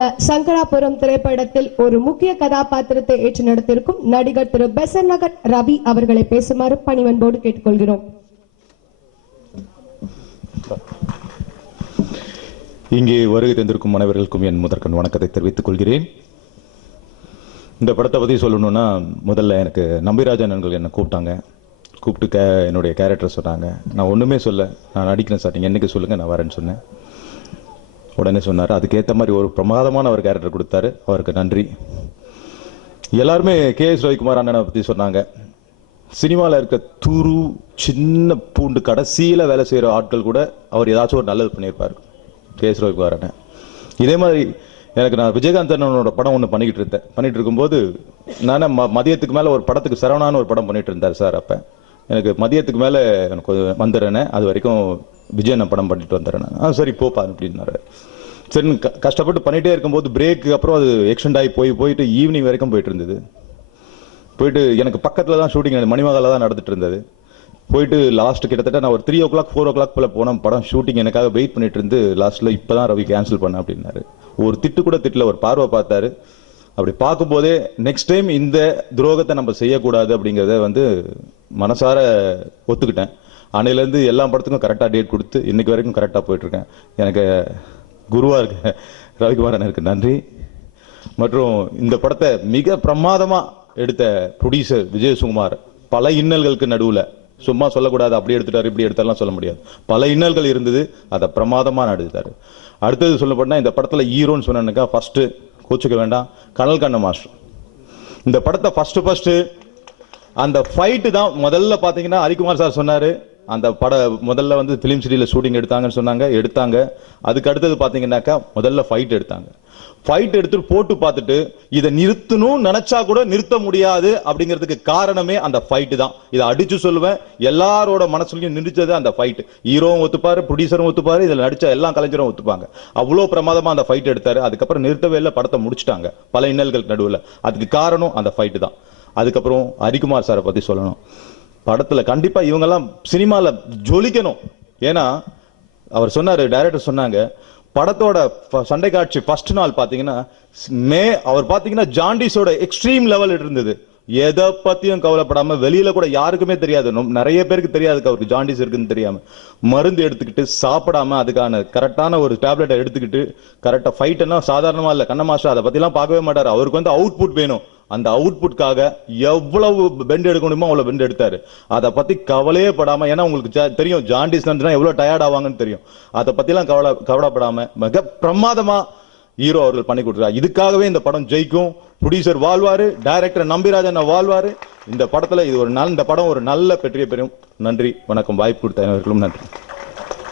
சங்கராபுரம் திரைப்படத்தில் ஒரு முக்கிய கதாபாத்திரத்தை ஏற்று நடத்திருக்கும் நடிகர் திரு பெசன்ட் நகர் ரவி அவர்களை பேசுமாறு பணிவன்போடு கேட்டுக்கொள்கிறோம். இங்கே வருகை தந்திருக்கும் அனைவர்களுக்கும் என் முதற்கண் வணக்கத்தை தெரிவித்துக் கொள்கிறேன். இந்த படத்தை பற்றி சொல்லணும்னா, முதல்ல எனக்கு நம்பிராஜன் நண்பர்கள் என்னை கூப்பிட்டு என்னுடைய கேரக்டர் சொன்னாங்க. நான் ஒன்றுமே சொல்ல, நான் நடிக்கிறேன் சார், நீங்கள் என்னைக்கு சொல்லுங்கள், நான் வரேன்னு சொன்னேன். உடனே சொன்னார். அதுக்கேற்ற மாதிரி ஒரு பிரமாதமான ஒரு கேரக்டர் கொடுத்தாரு. அவருக்கு நன்றி. எல்லாருமே KS ரவிக்குமார் அண்ணனை பற்றி சொன்னாங்க. சினிமாவில் இருக்க துரு சின்ன பூண்டு கடைசியில் வேலை செய்கிற ஆட்கள் கூட அவர் ஏதாச்சும் ஒரு நல்லது பண்ணியிருப்பார் KS ரவிக்குமார் அண்ணன். இதே மாதிரி நான் விஜயகாந்த் அண்ணனோட படம் ஒன்று பண்ணிட்டு இருக்கும்போது, நான் மதியத்துக்கு மேலே ஒரு படத்துக்கு சரவணான்னு ஒரு படம் பண்ணிட்டு இருந்தார் சார். அப்போ எனக்கு மதியத்துக்கு மேலே எனக்கு வந்துடுறேனே, அது வரைக்கும் விஜய் நான் படம் பண்ணிட்டு வந்துடுறேன். சரி போப்பா அப்படின்னாரு. சரி கஷ்டப்பட்டு பண்ணிகிட்டே இருக்கும்போது பிரேக்கு அப்புறம் அது எக்ஸ்டெண்ட் ஆகி போயிட்டு ஈவினிங் வரைக்கும் போயிட்டு இருந்தது. போயிட்டு எனக்கு பக்கத்தில் தான் ஷூட்டிங் மணிமகாலில் தான் நடந்துட்டு இருந்தது. போயிட்டு லாஸ்ட்டு கிட்டத்தட்ட நான் ஒரு 3 o'clock 4 o'clock போல் போனேன். படம் ஷூட்டிங் எனக்காக வெயிட் பண்ணிட்டு இருந்து லாஸ்ட்டில் இப்போ தான் ரவி கேன்சல் பண்ண அப்படின்னாரு. ஒரு திட்டு கூட திட்டில், ஒரு பார்வை பார்த்தாரு. அப்படி பார்க்கும்போதே நெக்ஸ்ட் டைம் இந்த துரோகத்தை நம்ம செய்யக்கூடாது அப்படிங்கிறத மனசார ஒத்துக்கிட்டேன். அன்னையிலேருந்து எல்லா படத்துக்கும் கரெக்டாக டேட் கொடுத்து இன்னைக்கு வரைக்கும் கரெக்டாக போயிட்டுருக்கேன். எனக்கு குருவாக இருக்க ரவிக்குமார் எனக்கு நன்றி. மற்றும் இந்த படத்தை மிக பிரமாதமாக எடுத்த ப்ரொடியூசர் விஜயசுகுமார். பல இன்னல்களுக்கு நடுவில், சும்மா சொல்லக்கூடாது அப்படி எடுத்துட்டாரு இப்படி எடுத்தாலாம் சொல்ல முடியாது, பல இன்னல்கள் இருந்தது, அதை பிரமாதமாக நடத்திட்டாரு. அடுத்தது சொல்லப்போனால் இந்த படத்தில் ஹீரோன்னு சொன்னாக்கா ஃபஸ்ட்டு கோச்சுக்க வேண்டாம், கனல் கண்ண மாஸ்டர். இந்த படத்தை ஃபர்ஸ்ட் அந்த ஃபைட்டு தான் முதல்ல பார்த்தீங்கன்னா ஹரிக்குமார் சார் சொன்னார். அந்த முதல்ல ஃபிலிம் சிட்டியில் ஷூட்டிங் எடுத்தாங்கன்னு சொன்னாங்க, எடுத்தாங்க. அதுக்கு அடுத்தது பார்த்தீங்கன்னாக்கா முதல்ல ஃபைட் எடுத்தாங்க. ஃபைட் எடுத்துட்டு போட்டு பார்த்துட்டு இதை நிறுத்தணும் நினைச்சா கூட நிறுத்த முடியாது அப்படிங்கிறதுக்கு காரணமே அந்த ஃபைட்டு தான். இதை அடிச்சு சொல்லுவேன், எல்லாரோட மனசுலையும் நின்றுச்சது அந்த ஃபைட். ஹீரோவும் ஒத்துப்பாரு, ப்ரொடியூசரும் ஒத்துப்பாரு, இதில் நடிச்ச எல்லா கலைஞரும் ஒத்துப்பாங்க. அவ்வளோ பிரமாதமா அந்த ஃபைட் எடுத்தாரு. அதுக்கப்புறம் நிறுத்தவே இல்லை, படத்தை முடிச்சுட்டாங்க பல இன்னல்கள் நடுவில். அதுக்கு காரணம் அந்த ஃபைட்டு தான். அதுக்கப்புறம் ஹரிக்குமார் சாரை பற்றி சொல்லணும். படத்தில் கண்டிப்பாக இவங்கெல்லாம் சினிமாவில் ஜொலிக்கணும். ஏன்னா அவர் சொன்னார், டைரக்டர் சொன்னாங்க, படத்தோட சண்டை காட்சி ஃபர்ஸ்ட் நாள் பார்த்தீங்கன்னா அவர் பார்த்தீங்கன்னா ஜாண்டிஸோட எக்ஸ்ட்ரீம் லெவல் இருந்தது. எதை பற்றியும் கவலைப்படாமல், வெளியில கூட யாருக்குமே தெரியாது, நிறைய பேருக்கு தெரியாது அவருக்கு ஜாண்டிஸ் இருக்குன்னு தெரியாமல் மருந்து எடுத்துக்கிட்டு சாப்பிடாம அதுக்கான கரெக்டான ஒரு டேப்லெட்டை எடுத்துக்கிட்டு கரெக்டாக ஃபைட்டுன்னா சாதாரணமாக இல்லை. கண்ண மாஸ்டர் அதை பற்றிலாம் பார்க்கவே மாட்டார். அவருக்கு அவுட்புட் வேணும். அந்த அவுட்புட்காக எவ்வளவு பெண்ட் எடுக்க முடியுமோ அவ்வளவு பெண்ட் எடுத்தாரு. அதை பத்தி கவலையே படாம, ஏன்னா உங்களுக்கு தெரியும் ஜாண்டிஸ் எவ்வளவு டயர்ட் ஆவாங்கன்னு தெரியும். அதை பத்திலாம் கவலைப்படாம மிக பிரமாதமா ஹீரோ அவர்கள் பண்ணி கொடுத்தாரு. இதுக்காகவே இந்த படம் ஜெயிக்கும். ப்ரொடியூசர் வாழ்வாரு, டைரக்டர் நம்பிராஜன் வாழ்வாரு. இந்த படம் ஒரு நல்ல வெற்றியை பெறும். நன்றி, வணக்கம். வாய்ப்பு கொடுத்த அனைவருக்கும் நன்றி.